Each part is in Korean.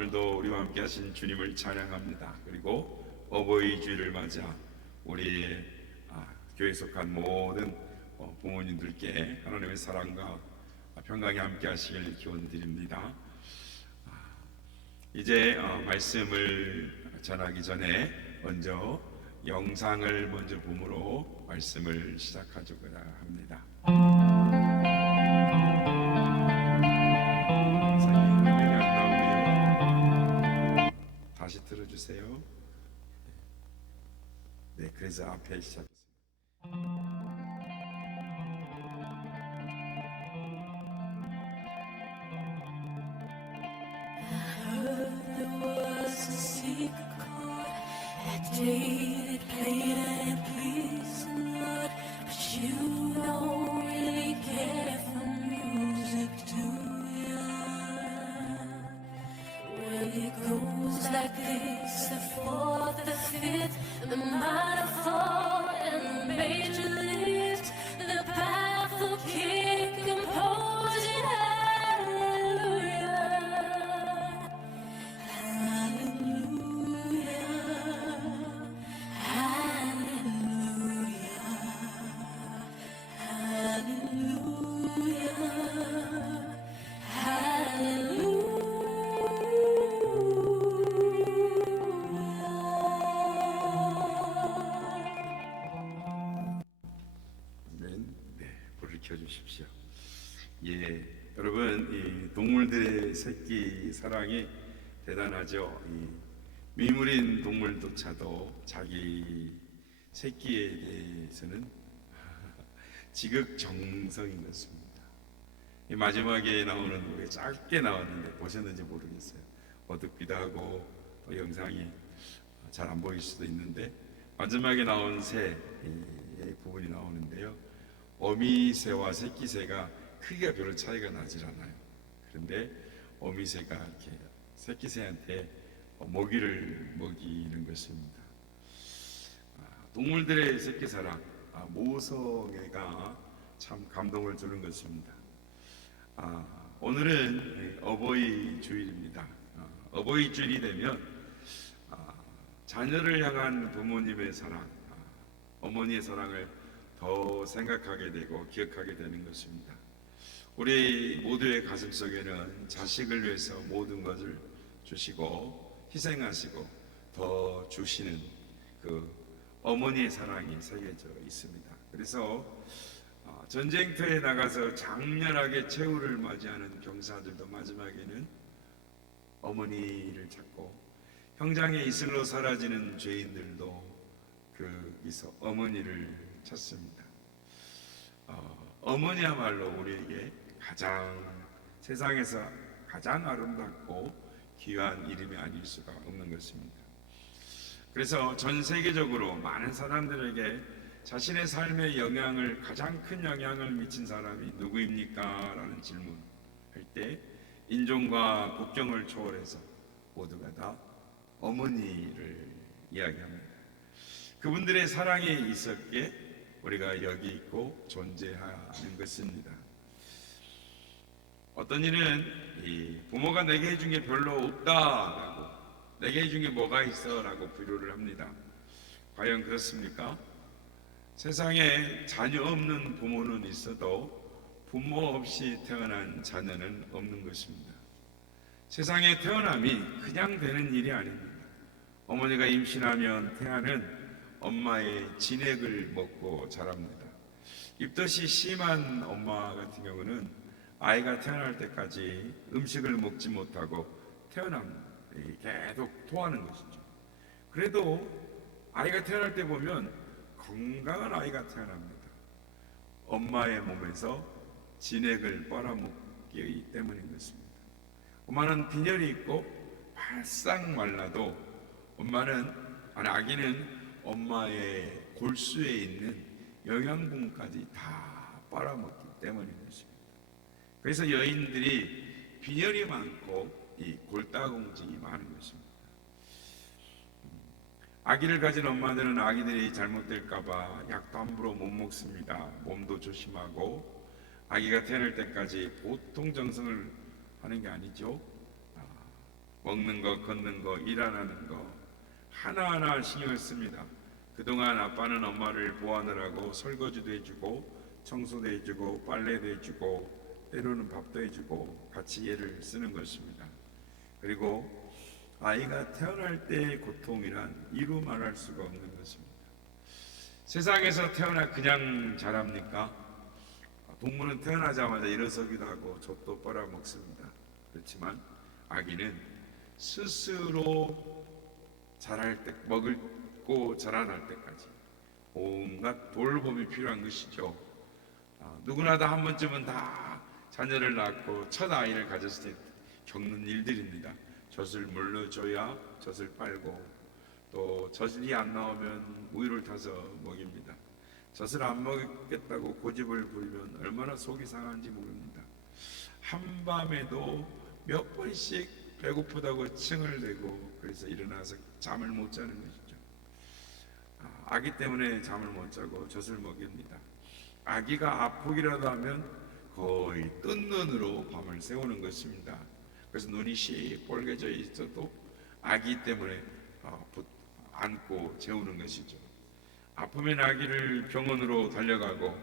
오늘도 우리와 함께 하신 주님을 찬양합니다. 그리고 어버이 주일을 맞아 우리 교회에 속한 모든 부모님들께 하나님의 사랑과 평강이 함께 하시길 기원드립니다. 이제 말씀을 전하기 전에 먼저 영상을 먼저 봄으로 말씀을 시작하고자 합니다. 화면이 안 나오네요. 다시 틀어주세요. 네, 그래서 앞에 시작했습니다. There was a secret chord that David played and it pleased the Lord, but you don't really care for music, do you? Well, it goes like this: the fourth, the fifth, the minor fall, and the major lift, the powerful kick, composing hallelujah. 네, 불을 켜주십시오. 예, 여러분, 이 동물들의 새끼 사랑이 대단하죠. 이 미물인 동물조차도 자기 새끼에 대해서는 지극정성인 것입니다. 이 마지막에 나오는 노래 짧게 나왔는데 보셨는지 모르겠어요. 어둡기도 하고 또 영상이 잘 안 보일 수도 있는데 마지막에 나온 새의 부분이 나오는데요. 어미새와 새끼새가 크기가 별로 차이가 나질 않아요. 그런데 어미새가 이렇게 새끼새한테 먹이를 먹이는 것입니다. 동물들의 새끼사랑, 모성애가 참 감동을 주는 것입니다. 오늘은 어버이 주일입니다. 어버이 주일이 되면 자녀를 향한 부모님의 사랑, 어머니의 사랑을 더 생각하게 되고 기억하게 되는 것입니다. 우리 모두의 가슴 속에는 자식을 위해서 모든 것을 주시고 희생하시고 더 주시는 그 어머니의 사랑이 새겨져 있습니다. 그래서 전쟁터에 나가서 장렬하게 최후를 맞이하는 병사들도 마지막에는 어머니를 찾고 형장에 이슬로 사라지는 죄인들도 거기서 어머니를 찾습니다. 어머니야말로 우리에게 세상에서 가장 아름답고 귀한 이름이 아닐 수가 없는 것입니다. 그래서 전 세계적으로 많은 사람들에게 자신의 삶에 가장 큰 영향을 미친 사람이 누구입니까? 라는 질문할 때 인종과 국경을 초월해서 모두가 다 어머니를 이야기합니다. 그분들의 사랑이 있었기에 우리가 여기 있고 존재하는 것입니다. 어떤 이는 부모가 내게 해준 게 별로 없다라고, 내게 해준 게 뭐가 있어? 라고 비료를 합니다. 과연 그렇습니까? 세상에 자녀 없는 부모는 있어도 부모 없이 태어난 자녀는 없는 것입니다. 세상에 태어남이 그냥 되는 일이 아닙니다. 어머니가 임신하면 태아는 엄마의 진액을 먹고 자랍니다. 입덧이 심한 엄마 같은 경우는 아이가 태어날 때까지 음식을 먹지 못하고 태어납니다. 계속 토하는 것이죠. 그래도 아이가 태어날 때 보면 건강한 아이가 태어납니다. 엄마의 몸에서 진액을 빨아먹기 때문인 것입니다. 엄마는 빈혈이 있고 바싹 말라도 아기는 엄마의 골수에 있는 영양분까지 다 빨아먹기 때문인 것입니다. 그래서 여인들이 빈혈이 많고 이 골다공증이 많은 것입니다. 아기를 가진 엄마들은 아기들이 잘못될까봐 약도 함부로 못 먹습니다. 몸도 조심하고 아기가 태어날 때까지 보통 정성을 하는 게 아니죠. 먹는 거, 걷는 거, 일 안 하는 거 하나하나 신경을 씁니다. 그동안 아빠는 엄마를 보호하느라고 설거지도 해주고 청소도 해주고 빨래도 해주고 때로는 밥도 해주고 같이 애를 쓰는 것입니다. 그리고 아이가 태어날 때의 고통이란 이루 말할 수가 없는 것입니다. 세상에서 태어나 그냥 자랍니까? 동물은 태어나자마자 일어서기도 하고 젖도 빨아먹습니다. 그렇지만 아기는 스스로 자랄 때, 먹고 자라날 때까지 온갖 돌봄이 필요한 것이죠. 누구나 다 한 번쯤은 다 자녀를 낳고 첫 아이를 가졌을 때 겪는 일들입니다. 젖을 물러줘야 젖을 빨고 또 젖이 안 나오면 우유를 타서 먹입니다. 젖을 안 먹겠다고 고집을 부리면 얼마나 속이 상한지 모릅니다. 한밤에도 몇 번씩 배고프다고 층을 내고 그래서 일어나서 잠을 못 자는 것이죠. 아기 때문에 잠을 못 자고 젖을 먹입니다. 아기가 아프기라도 하면 거의 뜬 눈으로 밤을 새우는 것입니다. 그래서 눈이 시뻘개져 있어도 아기 때문에 안고 재우는 것이죠. 아프면 아기를 병원으로 달려가고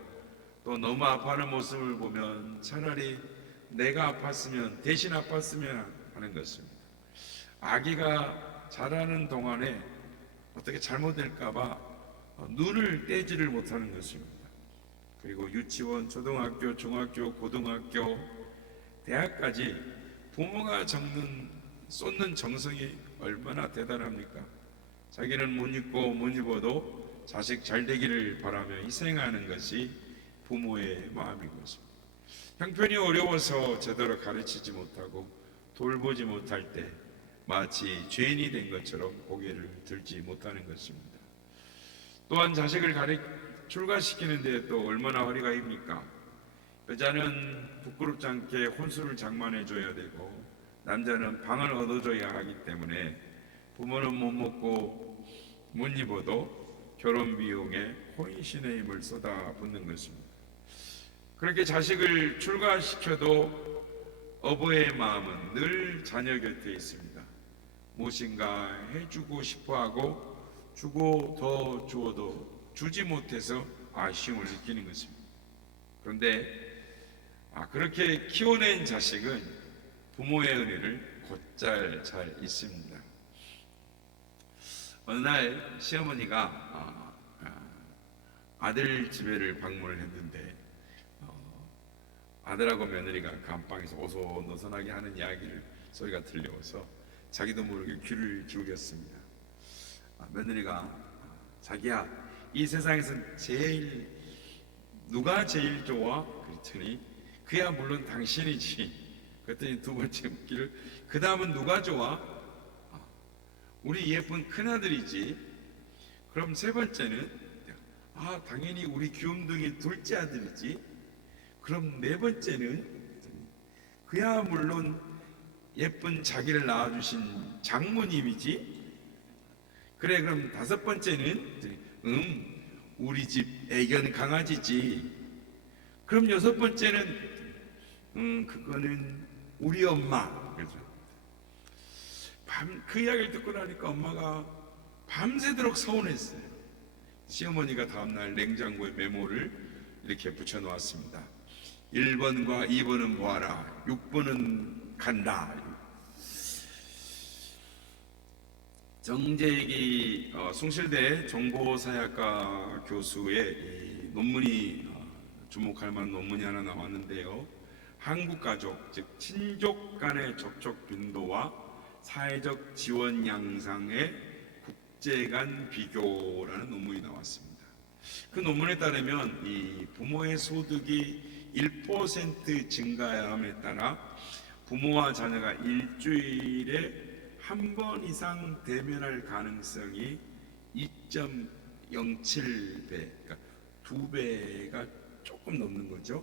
또 너무 아파하는 모습을 보면 차라리 내가 아팠으면 대신 아팠으면 하는 것입니다. 아기가 자라는 동안에 어떻게 잘못될까봐 눈을 떼지를 못하는 것입니다. 그리고 유치원, 초등학교, 중학교, 고등학교, 대학까지 부모가 쏟는 정성이 얼마나 대단합니까? 자기는 못 입고 못 입어도 자식 잘 되기를 바라며 희생하는 것이 부모의 마음인 것입니다. 형편이 어려워서 제대로 가르치지 못하고 돌보지 못할 때 마치 죄인이 된 것처럼 고개를 들지 못하는 것입니다. 또한 자식을 출가시키는데 또 얼마나 허리가 입니까? 여자는 부끄럽지 않게 혼수를 장만해 줘야 되고 남자는 방을 얻어줘야 하기 때문에 부모는 못 먹고 못 입어도 결혼 비용에 혼신의 힘을 쏟아붓는 것입니다. 그렇게 자식을 출가시켜도 어부의 마음은 늘 자녀 곁에 있습니다. 무엇인가 해주고 싶어하고 주고 더 주어도 주지 못해서 아쉬움을 느끼는 것입니다. 그런데 그렇게 키워낸 자식은 부모의 은혜를 곧잘 잘 있습니다. 어느 날 시어머니가 아들 집에를 방문을 했는데 아들하고 며느리가 그 안방에서 오손오손하게 하는 이야기를 소리가 들려와서 자기도 모르게 귀를 기울였습니다. 며느리가 자기야 이 세상에서 누가 제일 좋아? 그랬더니 그야 물론 당신이지. 그랬더니 두 번째 묻기를 그 다음은 누가 좋아? 우리 예쁜 큰아들이지. 그럼 세 번째는 당연히 우리 귀염둥이 둘째 아들이지. 그럼 네 번째는 그야 물론 예쁜 자기를 낳아주신 장모님이지. 그래 그럼 다섯 번째는 우리 집 애견 강아지지. 그럼 여섯 번째는 그거는 우리 엄마. 그래서 그 이야기를 듣고 나니까 엄마가 밤새도록 서운했어요. 시어머니가 다음날 냉장고에 메모를 이렇게 붙여놓았습니다. 1번과 2번은 뭐하라, 6번은 간다. 정재익이 숭실대 정보사역과 교수의 이 논문이 주목할 만한 논문이 하나 나왔는데요. 한국가족, 즉 친족 간의 접촉 빈도와 사회적 지원 양상의 국제 간 비교라는 논문이 나왔습니다. 그 논문에 따르면 이 부모의 소득이 1% 증가함에 따라 부모와 자녀가 일주일에 한 번 이상 대면할 가능성이 2.07배, 그러니까 2배가 조금 넘는 거죠.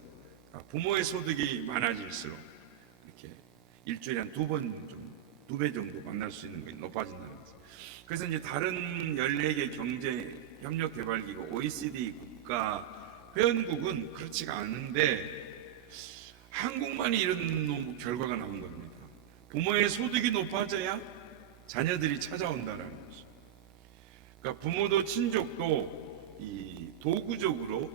부모의 소득이 많아질수록 이렇게 일주일에 한 2배 정도 만날 수 있는 게 높아진다는 거죠. 그래서 이제 다른 14개 경제 협력 개발기구 OECD 국가 회원국은 그렇지가 않은데 한국만이 이런 결과가 나온 겁니다. 부모의 소득이 높아져야 자녀들이 찾아온다라는 거죠. 그러니까 부모도 친족도 이 도구적으로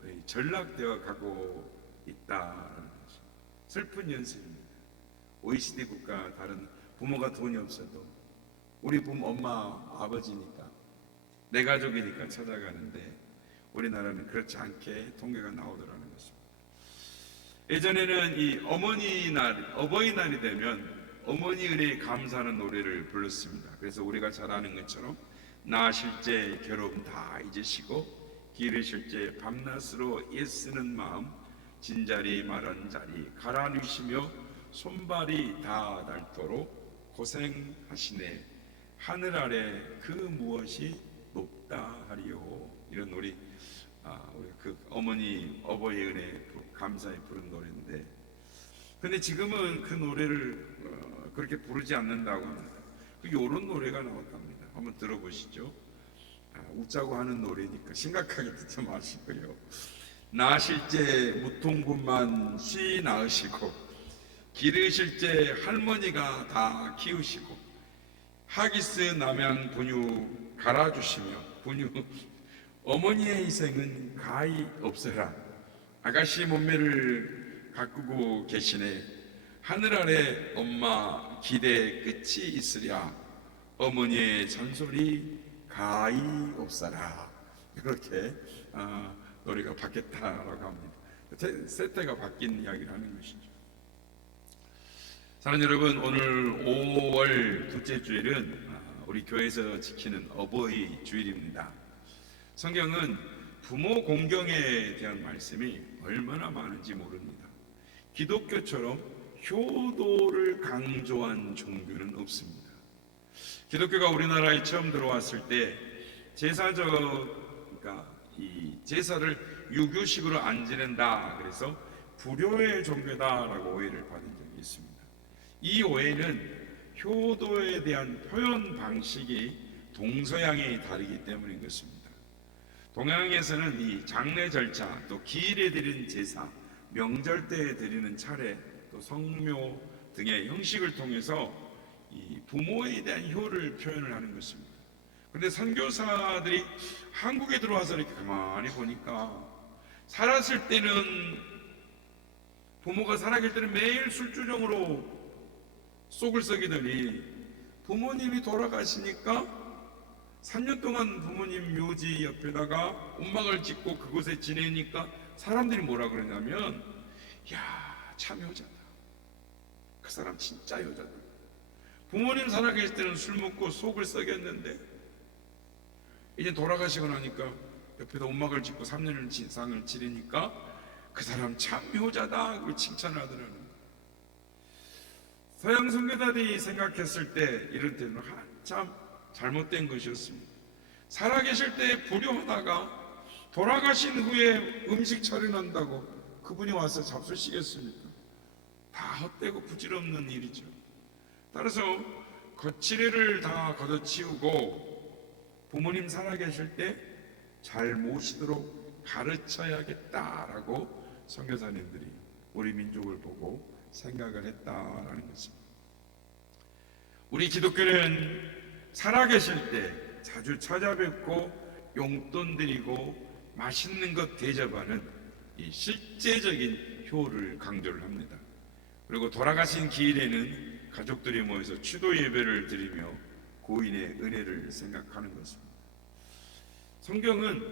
거의 전락되어 가고 있다라는 거죠. 슬픈 현실입니다. OECD 국가 다른 부모가 돈이 없어도 우리 부모 엄마 아버지니까 내 가족이니까 찾아가는데 우리나라는 그렇지 않게 통계가 나오더라는 것입니다. 예전에는 이 어버이날이 되면 어머니 은혜에 감사하는 노래를 불렀습니다. 그래서 우리가 잘 아는 것처럼 낳으실 때 괴로움 다 잊으시고 기르실 때 밤낮으로 애쓰는 마음 진자리 마른 자리 갈아 누시며 손발이 다 닳도록 고생하시네 하늘 아래 그 무엇이 높다 하리요. 이런 우리 그 어머니 어버이 은혜 감사에 부른 노래인데, 근데 지금은 그 노래를 그렇게 부르지 않는다고 합니다. 요런 노래가 나왔답니다. 한번 들어보시죠. 웃자고 하는 노래니까 심각하게 듣지 마시고요. 낳으실 때 무통분만 쉬 낳으시고 기르실 때 할머니가 다 키우시고 하기스 남양 분유 갈아주시며 분유 어머니의 희생은 가히 없어라. 아가씨 몸매를 가꾸고 계시네. 하늘 아래 엄마 기대 끝이 있으랴. 어머니의 잔소리 가히 없어라. 이렇게 노래가 바뀌었다라고 합니다. 세태가 바뀐 이야기를 하는 것이죠. 사랑하는 여러분, 오늘 5월 둘째 주일은 우리 교회에서 지키는 어버이 주일입니다. 성경은 부모 공경에 대한 말씀이 얼마나 많은지 모릅니다. 기독교처럼 효도를 강조한 종교는 없습니다. 기독교가 우리나라에 처음 들어왔을 때 그러니까 이 제사를 유교식으로 안 지낸다, 그래서 불효의 종교다라고 오해를 받은 적이 있습니다. 이 오해는 효도에 대한 표현 방식이 동서양이 다르기 때문인 것입니다. 동양에서는 이 장례 절차, 또 기일에 드리는 제사, 명절 때 드리는 차례, 또 성묘 등의 형식을 통해서 이 부모에 대한 효를 표현을 하는 것입니다. 그런데 선교사들이 한국에 들어와서 이렇게 가만히 보니까 살았을 때는 부모가 살아계실 때는 매일 술주정으로 속을 썩이더니 부모님이 돌아가시니까 3년 동안 부모님 묘지 옆에다가 움막을 짓고 그곳에 지내니까 사람들이 뭐라 그러냐면, 야, 참 여자다. 그 사람 진짜 여자다. 부모님 살아계실 때는 술 먹고 속을 썩였는데 이제 돌아가시고 나니까 옆에다 움막을 짓고 3년을 진상을 지내니까 그 사람 참 효자다. 그걸 칭찬을 하더라는 거예요. 서양 선교사들이 생각했을 때 이런 때는 한참 잘못된 것이었습니다. 살아계실 때 불효하다가 돌아가신 후에 음식 차려낸다고 그분이 와서 잡수시겠습니까? 다 헛되고 부질없는 일이죠. 따라서 거칠애를 다 걷어치우고 부모님 살아계실 때 잘 모시도록 가르쳐야겠다라고 선교사님들이 우리 민족을 보고 생각을 했다라는 것입니다. 우리 기독교는 살아계실 때 자주 찾아뵙고 용돈 드리고 맛있는 것 대접하는 이 실제적인 효를 강조를 합니다. 그리고 돌아가신 기일에는 가족들이 모여서 추도 예배를 드리며 고인의 은혜를 생각하는 것입니다. 성경은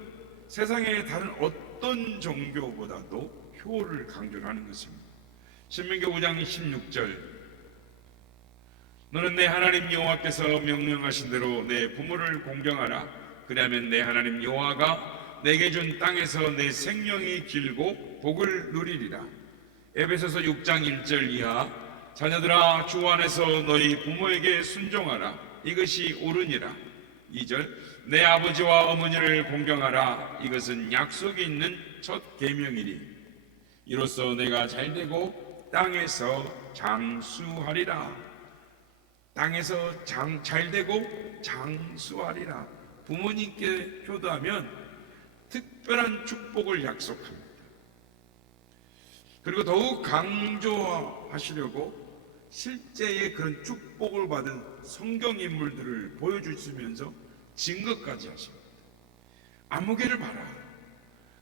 세상의 다른 어떤 종교보다도 효를 강조하는 것입니다. 신명기 5장 16절, 너는 내 하나님 여호와께서 명령하신 대로 내 부모를 공경하라. 그리하면 내 하나님 여호와가 내게 준 땅에서 내 생명이 길고 복을 누리리라. 에베소서 6장 1절 이하, 자녀들아 주 안에서 너희 부모에게 순종하라. 이것이 옳으니라. 2절, 내 아버지와 어머니를 공경하라. 이것은 약속이 있는 첫 계명이니 이로써 내가 잘되고 땅에서 장수하리라. 땅에서 잘되고 장수하리라. 부모님께 효도하면 특별한 축복을 약속합니다. 그리고 더욱 강조하시려고 실제의 그런 축복을 받은 성경 인물들을 보여주시면서 증거까지 하십니다. 아무개를 봐라.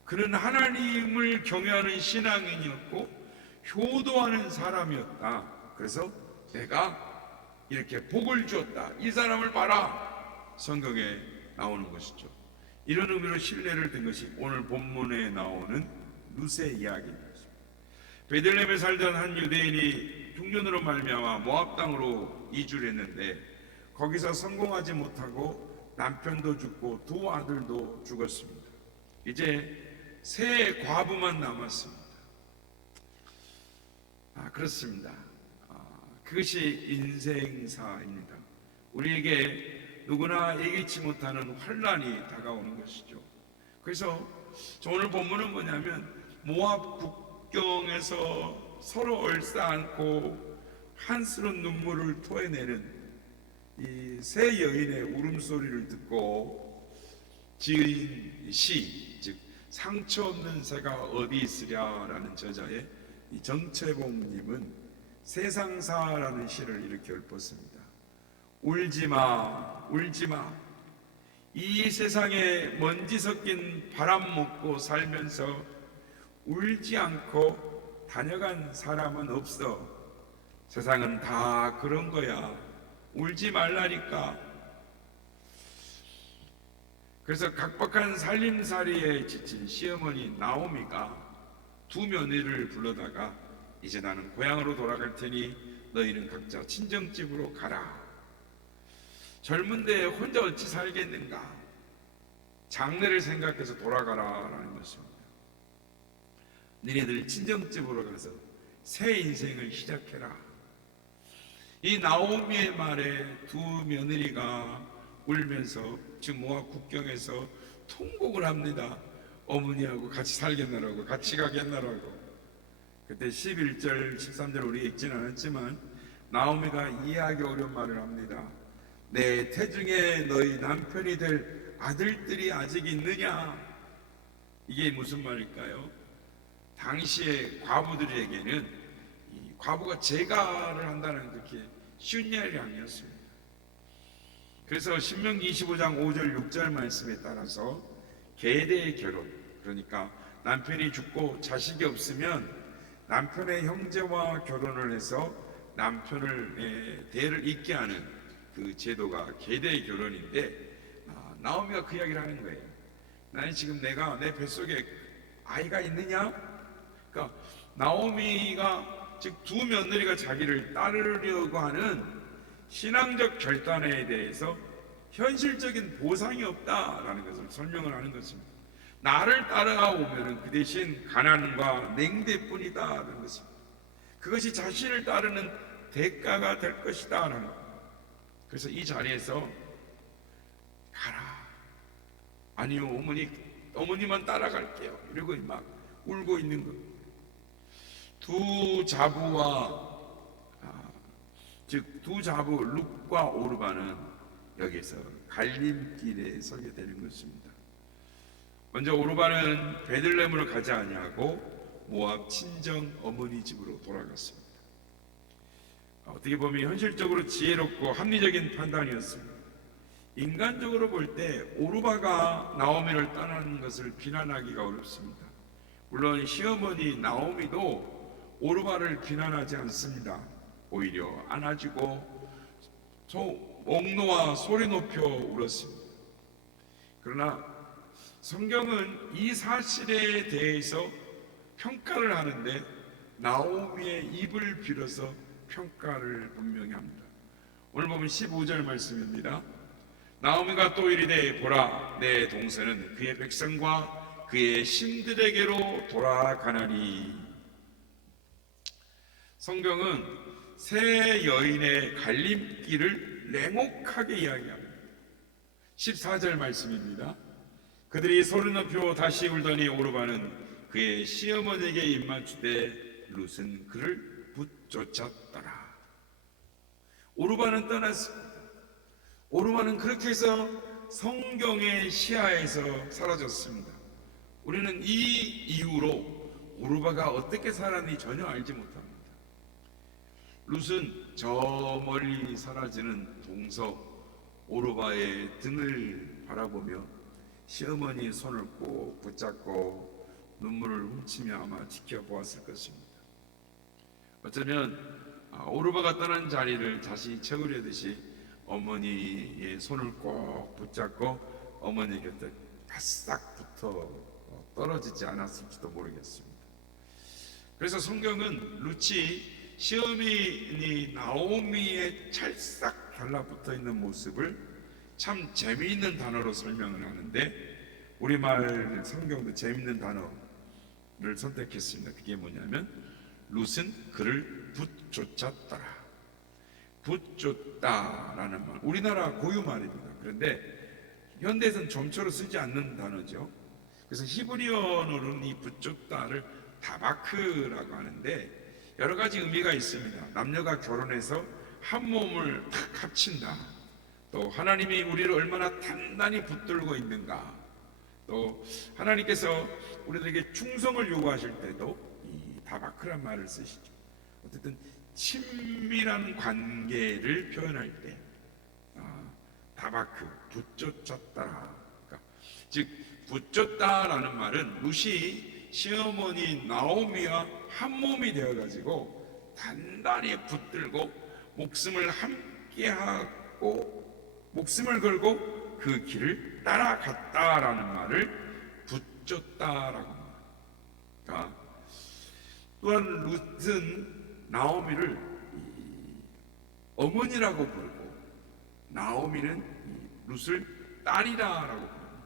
그는 하나님을 경외하는 신앙인이었고 효도하는 사람이었다. 그래서 내가 이렇게 복을 주었다. 이 사람을 봐라. 성경에 나오는 것이죠. 이런 의미로 신뢰를 든 것이 오늘 본문에 나오는 룻의 이야기입니다. 베들레헴에 살던 한 유대인이 흉년으로 말미암아 모압 땅으로 이주를 했는데 거기서 성공하지 못하고 남편도 죽고 두 아들도 죽었습니다. 이제 세 과부만 남았습니다. 그렇습니다. 그것이 인생사입니다. 우리에게 누구나 예기치 못하는 환란이 다가오는 것이죠. 그래서 오늘 본문은 뭐냐면 모압 국경에서 서로 얼싸안고 한스러운 눈물을 토해내는 이 세 여인의 울음소리를 듣고 지은 시, 즉 상처 없는 새가 어디 있으랴라는 저자의 이 정채봉님은 세상사라는 시를 이렇게 읊었습니다. 울지마, 울지마. 이 세상에 먼지 섞인 바람 먹고 살면서 울지 않고 다녀간 사람은 없어. 세상은 다 그런 거야. 울지 말라니까. 그래서 각박한 살림살이에 지친 시어머니 나오미가 두 며느리를 불러다가 이제 나는 고향으로 돌아갈 테니 너희는 각자 친정집으로 가라. 젊은데 혼자 어찌 살겠는가? 장래를 생각해서 돌아가라라는 것입니다. 너희들 친정집으로 가서 새 인생을 시작해라. 이 나오미의 말에 두 며느리가 울면서 지금 모압 국경에서 통곡을 합니다. 어머니하고 같이 살겠나라고, 같이 가겠나라고. 그때 11절 13절 우리 읽진 않았지만 나오미가 이해하기 어려운 말을 합니다. 내 태중에 너희 남편이 될 아들들이 아직 있느냐? 이게 무슨 말일까요? 당시의 과부들에게는 이 과부가 재가를 한다는 그렇게 쉬운 일이 아니었습니다. 그래서 신명기 25장 5절 6절 말씀에 따라서 계대의 결혼, 그러니까 남편이 죽고 자식이 없으면 남편의 형제와 결혼을 해서 남편을 대를 잇게 하는 그 제도가 계대의 결혼인데 나오미가 그 이야기를 하는 거예요. 나는 지금 내가 내 뱃속에 아이가 있느냐? 그러니까 나오미가 즉 두 며느리가 자기를 따르려고 하는 신앙적 결단에 대해서 현실적인 보상이 없다라는 것을 설명을 하는 것입니다. 나를 따라오면 그 대신 가난과 냉대뿐이다라는 것입니다. 그것이 자신을 따르는 대가가 될 것이다라는 것. 그래서 이 자리에서 가라. 아니요, 어머니만 따라갈게요. 이러고 막 울고 있는 것. 두 자부와 즉 두 자부 룻과 오르바는 여기서 갈림길에 서게 되는 것입니다. 먼저 오르바는 베들레헴으로 가지 아니하고 모압 친정 어머니 집으로 돌아갔습니다. 어떻게 보면 현실적으로 지혜롭고 합리적인 판단이었습니다. 인간적으로 볼 때 오르바가 나오미를 떠나는 것을 비난하기가 어렵습니다. 물론 시어머니 나오미도 오르바를 비난하지 않습니다. 오히려 안아주고 옥노와 소리 높여 울었습니다. 그러나 성경은 이 사실에 대해서 평가를 하는데 나오미의 입을 빌어서 평가를 분명히 합니다. 오늘 보면 15절 말씀입니다. 나오미가 또 이르되 보라 내 동생은 그의 백성과 그의 신들에게로 돌아가나니. 성경은 세 여인의 갈림길을 냉혹하게 이야기합니다. 14절 말씀입니다. 그들이 소리 높여 다시 울더니 오르바는 그의 시어머니에게 입맞추되 룻은 그를 붙쫓았더라. 오르바는 떠났습니다. 오르바는 그렇게 해서 성경의 시야에서 사라졌습니다. 우리는 이 이후로 오르바가 어떻게 살았는지 전혀 알지 못합니다. 룻은 저 멀리 사라지는 동석 오르바의 등을 바라보며 시어머니의 손을 꼭 붙잡고 눈물을 훔치며 아마 지켜보았을 것입니다. 어쩌면 오르바가 떠난 자리를 자신이 채우려듯이 어머니의 손을 꼭 붙잡고 어머니 곁에 바싹 붙어 떨어지지 않았을지도 모르겠습니다. 그래서 성경은 룻이 시어머니 나오미의 찰싹 달라붙어 있는 모습을 참 재미있는 단어로 설명을 하는데, 우리말 성경도 재미있는 단어를 선택했습니다. 그게 뭐냐면 룻은 그를 붙쫓았더라. 붙쫓다라는 말, 우리나라 고유 말입니다. 그런데 현대에서는 점초로 쓰지 않는 단어죠. 그래서 히브리어로는 이 붙쫓다를 다바크라고 하는데 여러 가지 의미가 있습니다. 남녀가 결혼해서 한 몸을 탁 합친다. 또 하나님이 우리를 얼마나 단단히 붙들고 있는가. 또 하나님께서 우리들에게 충성을 요구하실 때도 이 다바크란 말을 쓰시죠. 어쨌든 친밀한 관계를 표현할 때 다바크, 붙쫓았다라. 그러니까 즉 붙쫓다라는 말은 룻이 시어머니 나오미와 한 몸이 되어가지고 단단히 붙들고 목숨을 함께하고 목숨을 걸고 그 길을 따라갔다라는 말을 붙쫓다라고 합니다. 또한 룻은 나오미를 어머니라고 부르고 나오미는 룻을 딸이라고 부릅니다.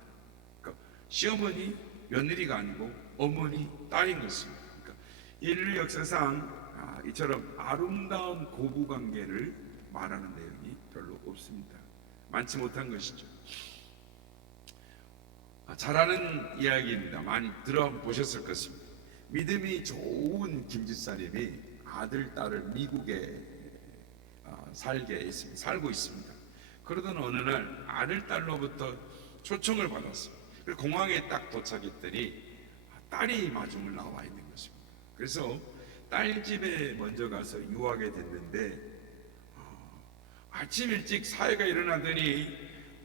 그러니까 시어머니 며느리가 아니고 어머니 딸인 것입니다. 그러니까 인류 역사상 이처럼 아름다운 고부 관계를 말하는 내용이 별로 없습니다. 많지 못한 것이죠. 잘 아는 이야기입니다. 많이 들어보셨을 것입니다. 믿음이 좋은 김집사님이 아들, 딸을 미국에 살고 있습니다. 그러던 어느 날 아들, 딸로부터 초청을 받았습니다. 그래서 공항에 딱 도착했더니 딸이 마중을 나와 있는 것입니다. 그래서 딸 집에 먼저 가서 유하게 됐는데 아침 일찍 사회가 일어나더니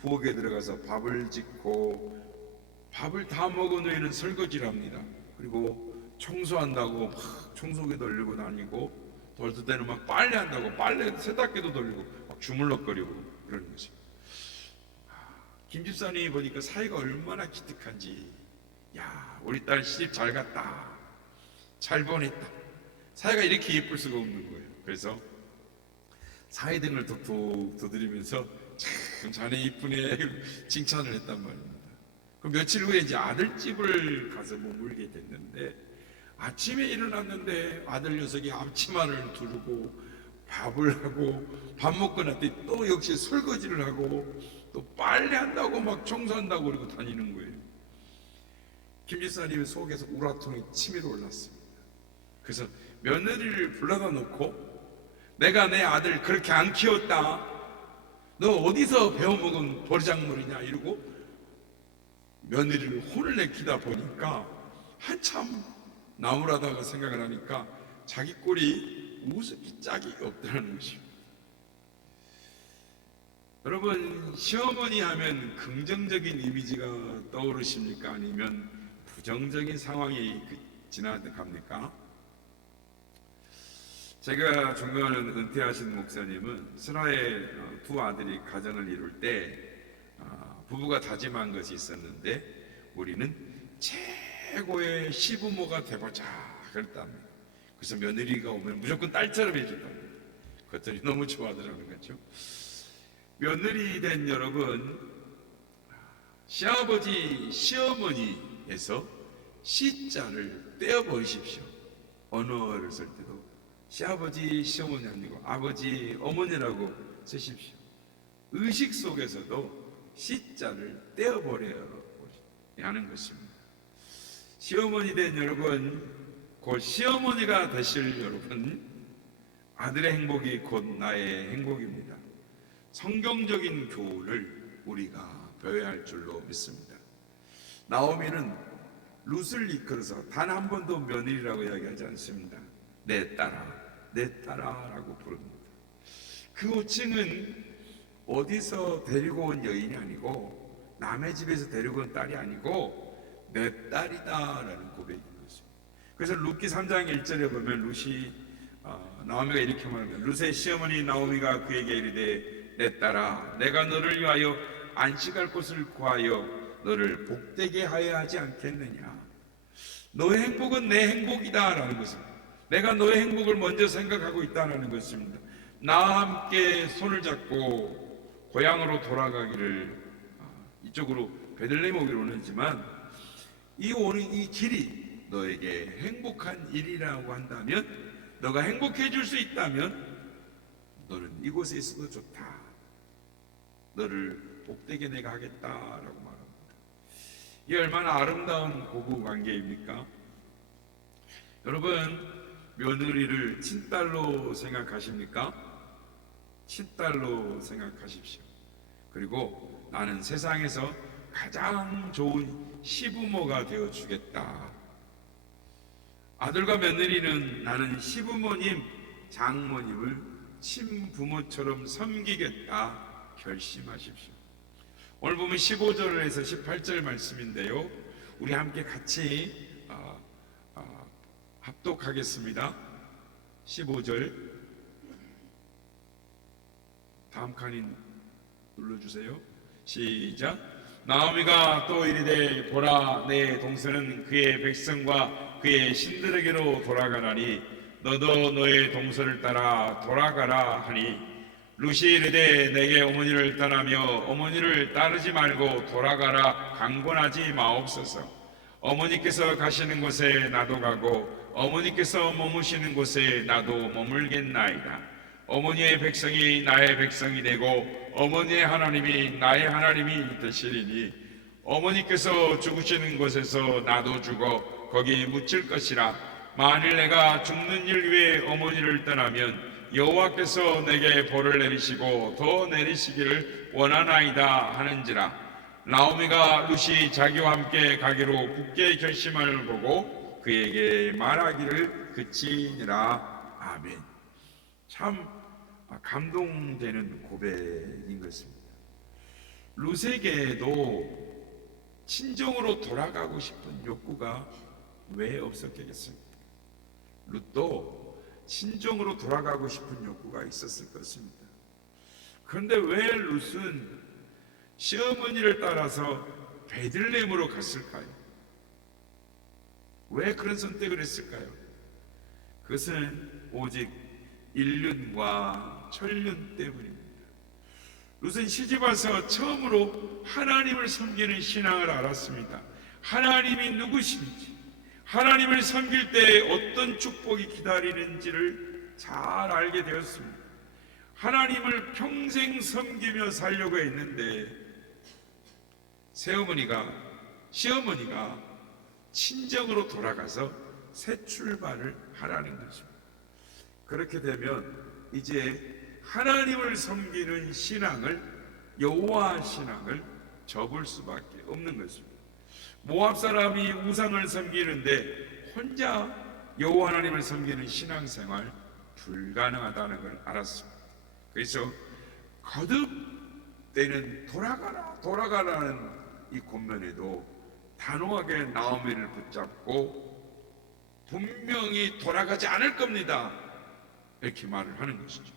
부엌에 들어가서 밥을 짓고 밥을 다 먹은 후에는 설거지를 합니다. 그리고 청소한다고 막 청소기 돌리고 다니고 덜 때는 막 빨래한다고 빨래 세탁기도 돌리고 막 주물럭거리고 그러는 것입니다. 김 집사님이 보니까 사이가 얼마나 기특한지, 야, 우리 딸 시집 잘 갔다, 잘 보냈다. 사이가 이렇게 예쁠 수가 없는 거예요. 그래서 사이 등을 툭툭 두드리면서 참 자네 이쁘네 칭찬을 했단 말입니다. 그 며칠 후에 이제 아들 집을 가서 머물게 됐는데 아침에 일어났는데 아들 녀석이 앞치마를 두르고 밥을 하고 밥 먹고 났더니 또 역시 설거지를 하고 또 빨래한다고 막 청소한다고 그러고 다니는 거예요. 김 집사님의 속에서 우라통이 치밀어 올랐습니다. 그래서 며느리를 불러다 놓고 내가 내 아들 그렇게 안 키웠다, 너 어디서 배워먹은 버르장머리냐 이러고 며느리를 혼을 내키다 보니까 한참 나무라다가 생각을 하니까 자기 꼴이 우습기 짝이 없더라는 것입니다. 여러분, 시어머니 하면 긍정적인 이미지가 떠오르십니까? 아니면 부정적인 상황이 지나갑니까? 제가 존경하는 은퇴하신 목사님은 슬하의 두 아들이 가정을 이룰 때 부부가 다짐한 것이 있었는데 우리는 최고의 시부모가 되보자 그랬답니다. 그래서 며느리가 오면 무조건 딸처럼 해준답니다. 그것들이 너무 좋아하더라는 거죠. 며느리 된 여러분, 시아버지, 시어머니에서 시자를 떼어버리십시오. 언어를 쓸 때도 시아버지, 시어머니 아니고 아버지, 어머니라고 쓰십시오. 의식 속에서도 시자를 떼어버려야 하는 것입니다. 시어머니 된 여러분, 곧 시어머니가 되실 여러분, 아들의 행복이 곧 나의 행복입니다. 성경적인 교훈을 우리가 배워야 할 줄로 믿습니다. 나오미는 룻을 이끌어서 단 한 번도 며느리라고 이야기하지 않습니다. 내 딸아, 내 딸아라고 부릅니다. 그 호칭은 어디서 데리고 온 여인이 아니고 남의 집에서 데리고 온 딸이 아니고 내 딸이다라는 고백인 것입니다. 그래서 룻기 3장 1절에 보면 룻이 나오미가 이렇게 말합니다. 룻의 시어머니 나오미가 그에게 이르되 내 딸아 내가 너를 위하여 안식할 곳을 구하여 너를 복되게 하여야 하지 않겠느냐. 너의 행복은 내 행복이다라는 것입니다. 내가 너의 행복을 먼저 생각하고 있다는 것입니다. 나와 함께 손을 잡고 고향으로 돌아가기를 이쪽으로 베들레헴 오기로는 했지만 이 오는 이 길이 너에게 행복한 일이라고 한다면 너가 행복해 줄 수 있다면 너는 이곳에 있어도 좋다. 너를 복되게 내가 하겠다라고 말합니다. 이게 얼마나 아름다운 고부 관계입니까? 여러분 며느리를 친딸로 생각하십니까? 친딸로 생각하십시오. 그리고 나는 세상에서 가장 좋은 시부모가 되어 주겠다. 아들과 며느리는 나는 시부모님, 장모님을 친부모처럼 섬기겠다 결심하십시오. 오늘 보면 15절에서 18절 말씀인데요. 우리 함께 같이 합독하겠습니다. 15절 다음 칸이 눌러주세요. 시작. 나오미가 또 이르되 보라 내 동서는 그의 백성과 그의 신들에게로 돌아가나니 너도 너의 동서를 따라 돌아가라 하니 룻이 이르되 내게 어머니를 떠나며 어머니를 따르지 말고 돌아가라 강권하지 마옵소서. 어머니께서 가시는 곳에 나도 가고 어머니께서 머무시는 곳에 나도 머물겠나이다. 어머니의 백성이 나의 백성이 되고 어머니의 하나님이 나의 하나님이 되시리니 어머니께서 죽으시는 곳에서 나도 죽어 거기 묻힐 것이라. 만일 내가 죽는 일 위에 어머니를 떠나면 여호와께서 내게 벌을 내리시고 더 내리시기를 원하나이다 하는지라. 나오미가 룻이 자기와 함께 가기로 굳게 결심을 보고 그에게 말하기를 그치니라. 아멘. 참 감동되는 고백인 것입니다. 룻에게도 친정으로 돌아가고 싶은 욕구가 왜 없었겠습니까? 룻도 친정으로 돌아가고 싶은 욕구가 있었을 것입니다. 그런데 왜 룻은 시어머니를 따라서 베들레헴으로 갔을까요? 왜 그런 선택을 했을까요? 그것은 오직 인륜과 천륜 때문입니다. 룻은 시집와서 처음으로 하나님을 섬기는 신앙을 알았습니다. 하나님이 누구신지, 하나님을 섬길 때 어떤 축복이 기다리는지를 잘 알게 되었습니다. 하나님을 평생 섬기며 살려고 했는데 시어머니가 친정으로 돌아가서 새 출발을 하라는 것입니다. 그렇게 되면 이제 하나님을 섬기는 신앙을, 여호와 신앙을 접을 수밖에 없는 것입니다. 모압 사람이 우상을 섬기는데 혼자 여호와 하나님을 섬기는 신앙생활 불가능하다는 걸 알았습니다. 그래서 거듭되는 돌아가라는 이 권면에도 단호하게 나오미를 붙잡고 분명히 돌아가지 않을 겁니다 이렇게 말을 하는 것이죠.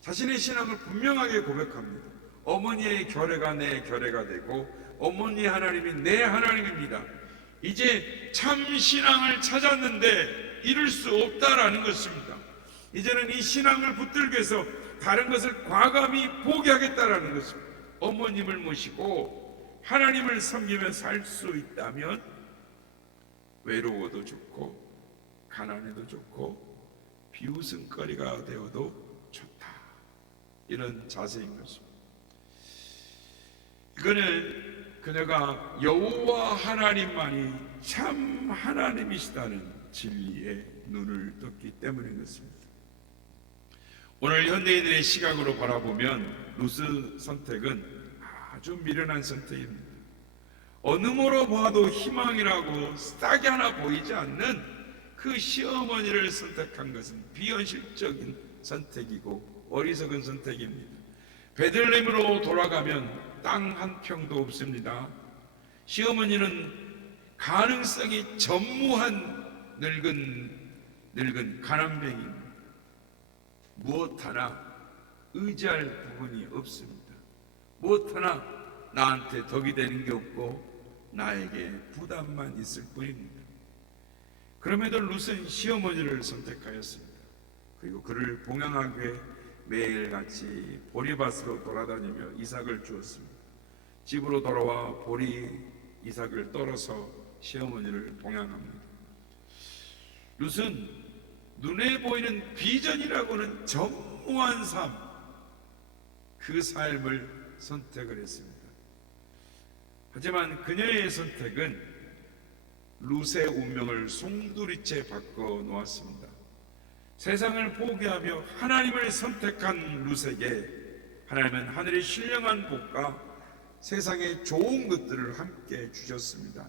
자신의 신앙을 분명하게 고백합니다. 어머니의 결례가 내 결례가 되고 어머니의 하나님이 내 하나님입니다. 이제 참 신앙을 찾았는데 잃을 수 없다라는 것입니다. 이제는 이 신앙을 붙들기 위해서 다른 것을 과감히 포기하겠다라는 것입니다. 어머님을 모시고 하나님을 섬기며 살 수 있다면 외로워도 좋고 가난해도 좋고 비웃음거리가 되어도 좋다, 이런 자세인 것입니다. 이거는 그녀가 여호와 하나님만이 참 하나님이시다는 진리에 눈을 떴기 때문인 것입니다. 오늘 현대인들의 시각으로 바라보면 룻의 선택은 아주 미련한 선택입니다. 어느 모로 봐도 희망이라고 싹이 하나 보이지 않는 그 시어머니를 선택한 것은 비현실적인 선택이고 어리석은 선택입니다. 베들레헴으로 돌아가면 땅 한 평도 없습니다. 시어머니는 가능성이 전무한 늙은 가난뱅이입니다. 무엇 하나 의지할 부분이 없습니다. 무엇 하나 나한테 덕이 되는 게 없고 나에게 부담만 있을 뿐입니다. 그럼에도 룻은 시어머니를 선택하였습니다. 그리고 그를 봉양하기 위해 매일같이 보리밭으로 돌아다니며 이삭을 주었습니다. 집으로 돌아와 보리 이삭을 떨어서 시어머니를 봉양합니다. 룻은 눈에 보이는 비전이라고는 전무한 삶, 그 삶을 선택을 했습니다. 하지만 그녀의 선택은 룻의 운명을 송두리째 바꿔 놓았습니다. 세상을 포기하며 하나님을 선택한 룻에게 하나님은 하늘의 신령한 복과 세상의 좋은 것들을 함께 주셨습니다.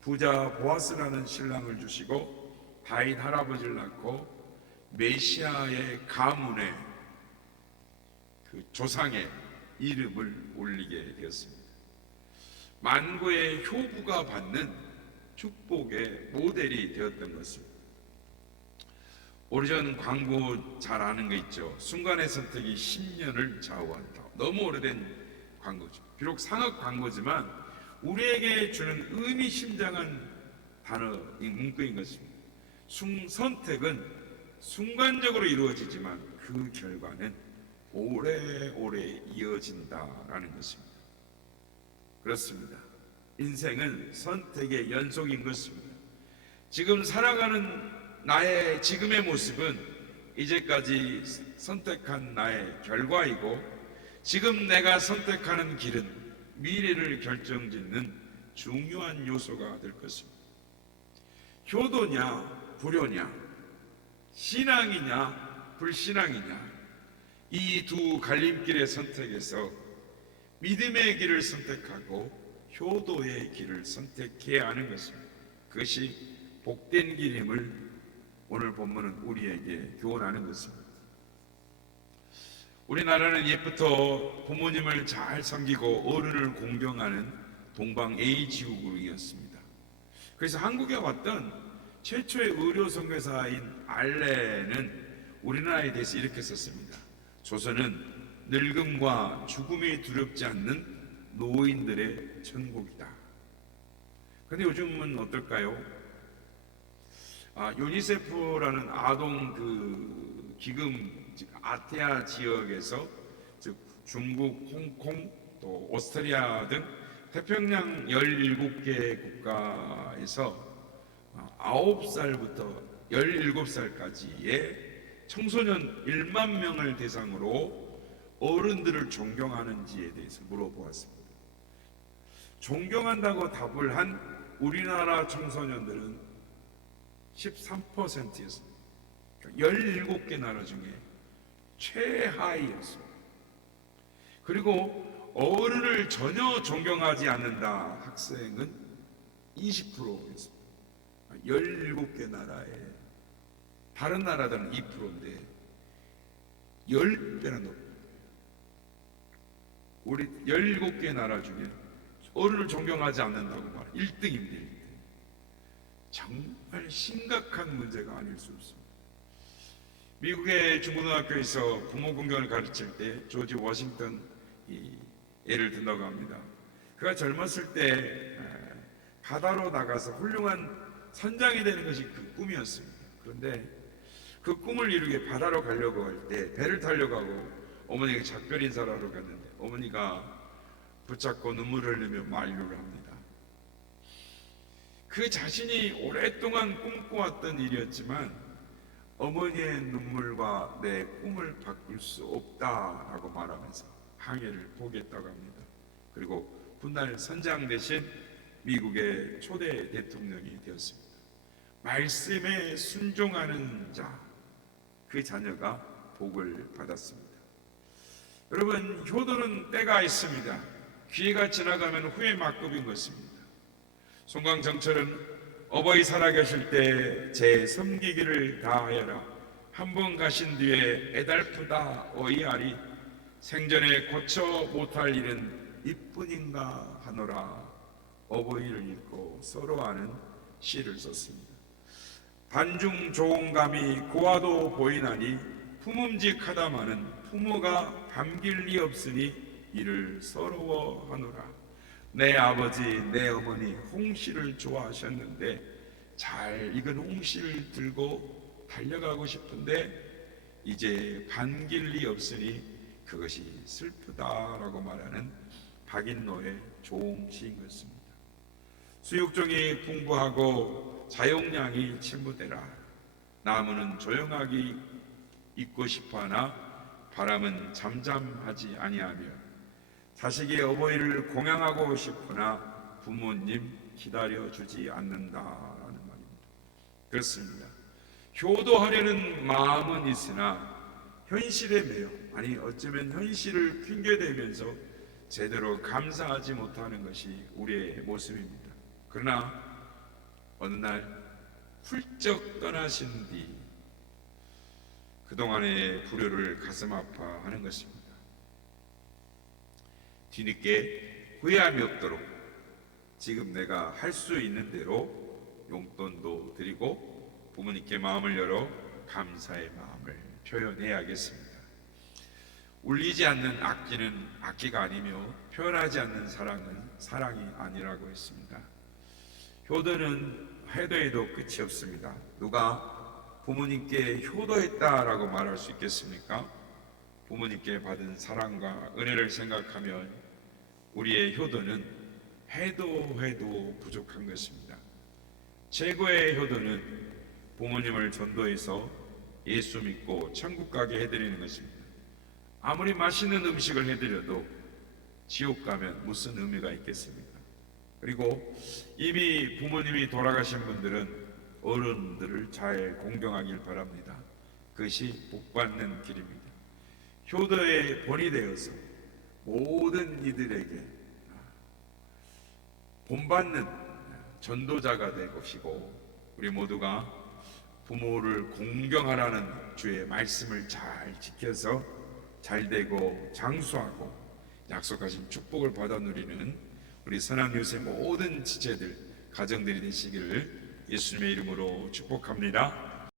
부자 보아스라는 신랑을 주시고 다윗 할아버지를 낳고 메시아의 가문의 그 조상의 이름을 올리게 되었습니다. 만국의 효부가 받는 축복의 모델이 되었던 것입니다. 오래전 광고 잘 아는 거 있죠. 순간의 선택이 10년을 좌우한다. 너무 오래된 광고죠. 비록 상업 광고지만 우리에게 주는 의미심장한 단어인 문구인 것입니다. 선택은 순간적으로 이루어지지만 그 결과는 오래오래 이어진다라는 것입니다. 그렇습니다. 인생은 선택의 연속인 것입니다. 지금 살아가는 나의 지금의 모습은 이제까지 선택한 나의 결과이고, 지금 내가 선택하는 길은 미래를 결정짓는 중요한 요소가 될 것입니다. 효도냐 불효냐, 신앙이냐 불신앙이냐, 이 두 갈림길의 선택에서 믿음의 길을 선택하고 효도의 길을 선택해야 하는 것입니다. 그것이 복된 길임을 오늘 본문은 우리에게 교훈하는 것입니다. 우리나라는 옛부터 부모님을 잘 섬기고 어른을 공경하는 동방 A지국이었습니다. 그래서 한국에 왔던 최초의 의료 선교사인 알레는 우리나라에 대해서 이렇게 썼습니다. 조선은 늙음과 죽음이 두렵지 않는 노인들의 천국이다. 근데 요즘은 어떨까요? 유니세프라는 아동 그 기금, 즉 아테아 지역에서, 즉 중국, 홍콩, 또 오스트리아 등 태평양 17개 국가에서 9살부터 17살까지의 청소년 1만 명을 대상으로 어른들을 존경하는지에 대해서 물어보았습니다. 존경한다고 답을 한 우리나라 청소년들은 13%였습니다. 그러니까 17개 나라 중에 최하위였습니다. 그리고 어른을 전혀 존경하지 않는다 학생은 20%였습니다. 17개 나라에, 다른 나라들은 2%인데 10배나 높아요. 우리 17개 나라 중에 어른을 존경하지 않는다고 말 1등입니다. 정말 심각한 문제가 아닐 수 없습니다. 미국의 중고등학교에서 부모 공경을 가르칠 때 조지 워싱턴 예를 든다고 합니다. 그가 젊었을 때 바다로 나가서 훌륭한 선장이 되는 것이 그 꿈이었습니다. 그런데 그 꿈을 이루게 바다로 가려고 할 때 배를 타려고 하고 어머니에게 작별 인사를 하러 갔는데 어머니가 붙잡고 눈물을 흘리며 만류를 합니다. 그 자신이 오랫동안 꿈꿔왔던 일이었지만 어머니의 눈물과 내 꿈을 바꿀 수 없다라고 말하면서 항해를 포기했다고 합니다. 그리고 훗날 선장 대신 미국의 초대 대통령이 되었습니다. 말씀에 순종하는 자, 그 자녀가 복을 받았습니다. 여러분, 효도는 때가 있습니다. 기회가 지나가면 후회 막급인 것입니다. 송강정철은 어버이 살아계실 때 제 섬기기를 다하여라. 한 번 가신 뒤에 애달프다 어이하리. 생전에 고쳐 못할 일은 이뿐인가 하노라. 어버이를 잊고 서로 아는 시를 썼습니다. 반중 좋은 감이 고와도 보이나니 품음직하다마는 부모가 밤길 리 없으니 이를 서러워하노라. 내 아버지 내 어머니 홍시를 좋아하셨는데 잘 익은 홍시를 들고 달려가고 싶은데 이제 반길 리 없으니 그것이 슬프다라고 말하는 박인노의 좋은 시인 것입니다. 수육종이 풍부하고 자용량이 침무되라. 나무는 조용하게 있고 싶어하나 바람은 잠잠하지 아니하며 자식이 어버이를 공양하고 싶으나 부모님 기다려주지 않는다라는 말입니다. 그렇습니다. 효도하려는 마음은 있으나 현실에 매여 어쩌면 현실을 핑계대면서 제대로 감사하지 못하는 것이 우리의 모습입니다. 그러나 어느 날 훌쩍 떠나신 뒤 그동안의 불효를 가슴 아파하는 것입니다. 뒤늦게 후회함이 없도록 지금 내가 할 수 있는 대로 용돈도 드리고 부모님께 마음을 열어 감사의 마음을 표현해야겠습니다. 울리지 않는 악기는 악기가 아니며 표현하지 않는 사랑은 사랑이 아니라고 했습니다. 효도는 해도 해도 끝이 없습니다. 누가 부모님께 효도했다라고 말할 수 있겠습니까? 부모님께 받은 사랑과 은혜를 생각하면 우리의 효도는 해도 부족한 것입니다. 최고의 효도는 부모님을 전도해서 예수 믿고 천국 가게 해드리는 것입니다. 아무리 맛있는 음식을 해드려도 지옥 가면 무슨 의미가 있겠습니까? 그리고 이미 부모님이 돌아가신 분들은 어른들을 잘 공경하길 바랍니다. 그것이 복받는 길입니다. 효도의 본이 되어서 모든 이들에게 본받는 전도자가 될 것이고 우리 모두가 부모를 공경하라는 주의 말씀을 잘 지켜서 잘되고 장수하고 약속하신 축복을 받아 누리는 우리 선한뉴스의 모든 지체들 가정들이 되시기를 예수님의 이름으로 축복합니다.